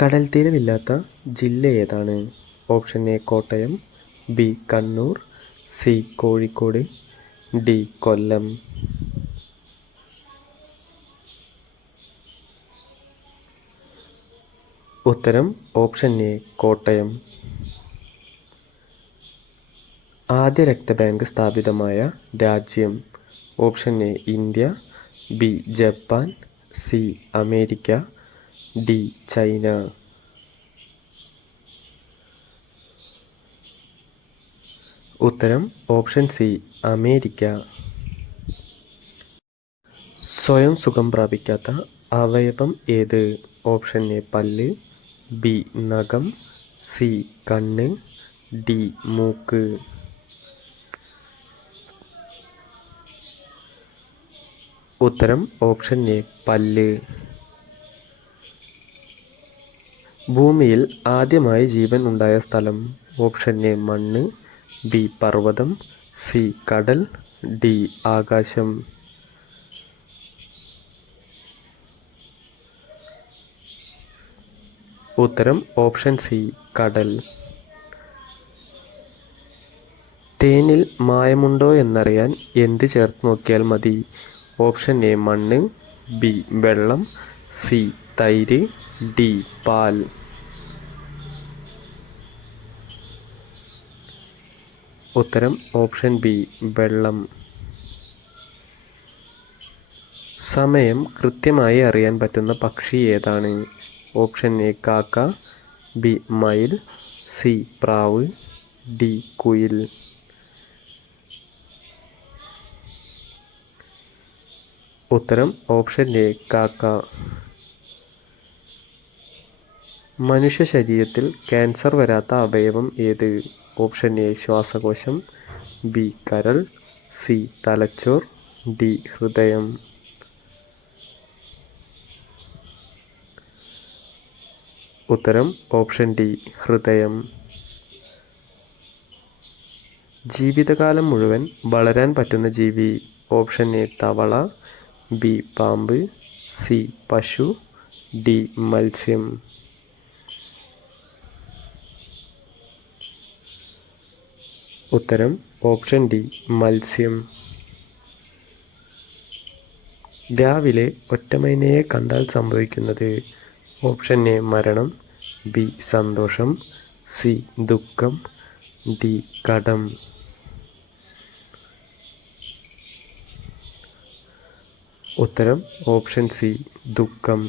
കടൽത്തീരമില്ലാത്ത ജില്ല ഏതാണ്? Option A Kottayam, B Kannur, C Kozhikode, D Kollam. ഉത്തരം ഓപ്ഷൻ എ കോട്ടയം. ആദ്യ രക്തബാങ്ക് സ്ഥാപിതമായ രാജ്യം? Option A India, B Japan, C America, D China. ഉത്തരം ഓപ്ഷൻ സി അമേരിക്ക. സ്വയം സുഖം പ്രാപിക്കാത്ത അവയവം ഏത്? ഓപ്ഷൻ എ പല്ല്, ബി നഖം, സി കണ്ണ്, ഡി മൂക്ക്. ഉത്തരം ഓപ്ഷൻ എ പല്ല്. ഭൂമിയിൽ ആദ്യമായി ജീവൻ ഉണ്ടായ സ്ഥലം? ഓപ്ഷൻ എ മണ്ണ്, ബി പർവ്വതം, സി കടൽ, ഡി ആകാശം. ഉത്തരം ഓപ്ഷൻ സി കടൽ. തേനിൽ മായമുണ്ടോ എന്നറിയാൻ എന്ത് ചേർത്ത് നോക്കിയാൽ മതി? ഓപ്ഷൻ എ മണ്ണ്, ബി വെള്ളം, സി തൈര്, ഡി പാൽ. ഉത്തരം ഓപ്ഷൻ ബി വെള്ളം. സമയം കൃത്യമായി അറിയാൻ പറ്റുന്ന പക്ഷി ഏതാണ്? ഓപ്ഷൻ എ കാക്ക, ബി മയിൽ, സി പ്രാവ്, ഡി കുയിൽ. ഉത്തരം ഓപ്ഷൻ എ കാക്ക. മനുഷ്യ ശരീരത്തിൽ ക്യാൻസർ വരാത്ത അവയവം ഏത്? ഓപ്ഷൻ എ ശ്വാസകോശം, ബി കരൾ, സി തലച്ചോർ, ഡി ഹൃദയം. ഉത്തരം ഓപ്ഷൻ ഡി ഹൃദയം. ജീവിതകാലം മുഴുവൻ വളരാൻ പറ്റുന്ന ജീവി? ഓപ്ഷൻ എ തവള, ബി പാമ്പ്, സി പശു, ഡി മത്സ്യം. ഉത്തരം ഓപ്ഷൻ ഡി മത്സ്യം. രാവിലെ ഒറ്റമൈനയെ കണ്ടാൽ സംഭവിക്കുന്നത്? ഓപ്ഷൻ എ മരണം, ബി സന്തോഷം, സി ദുഃഖം, ഡി കടം. ഉത്തരം ഓപ്ഷൻ സി ദുഃഖം.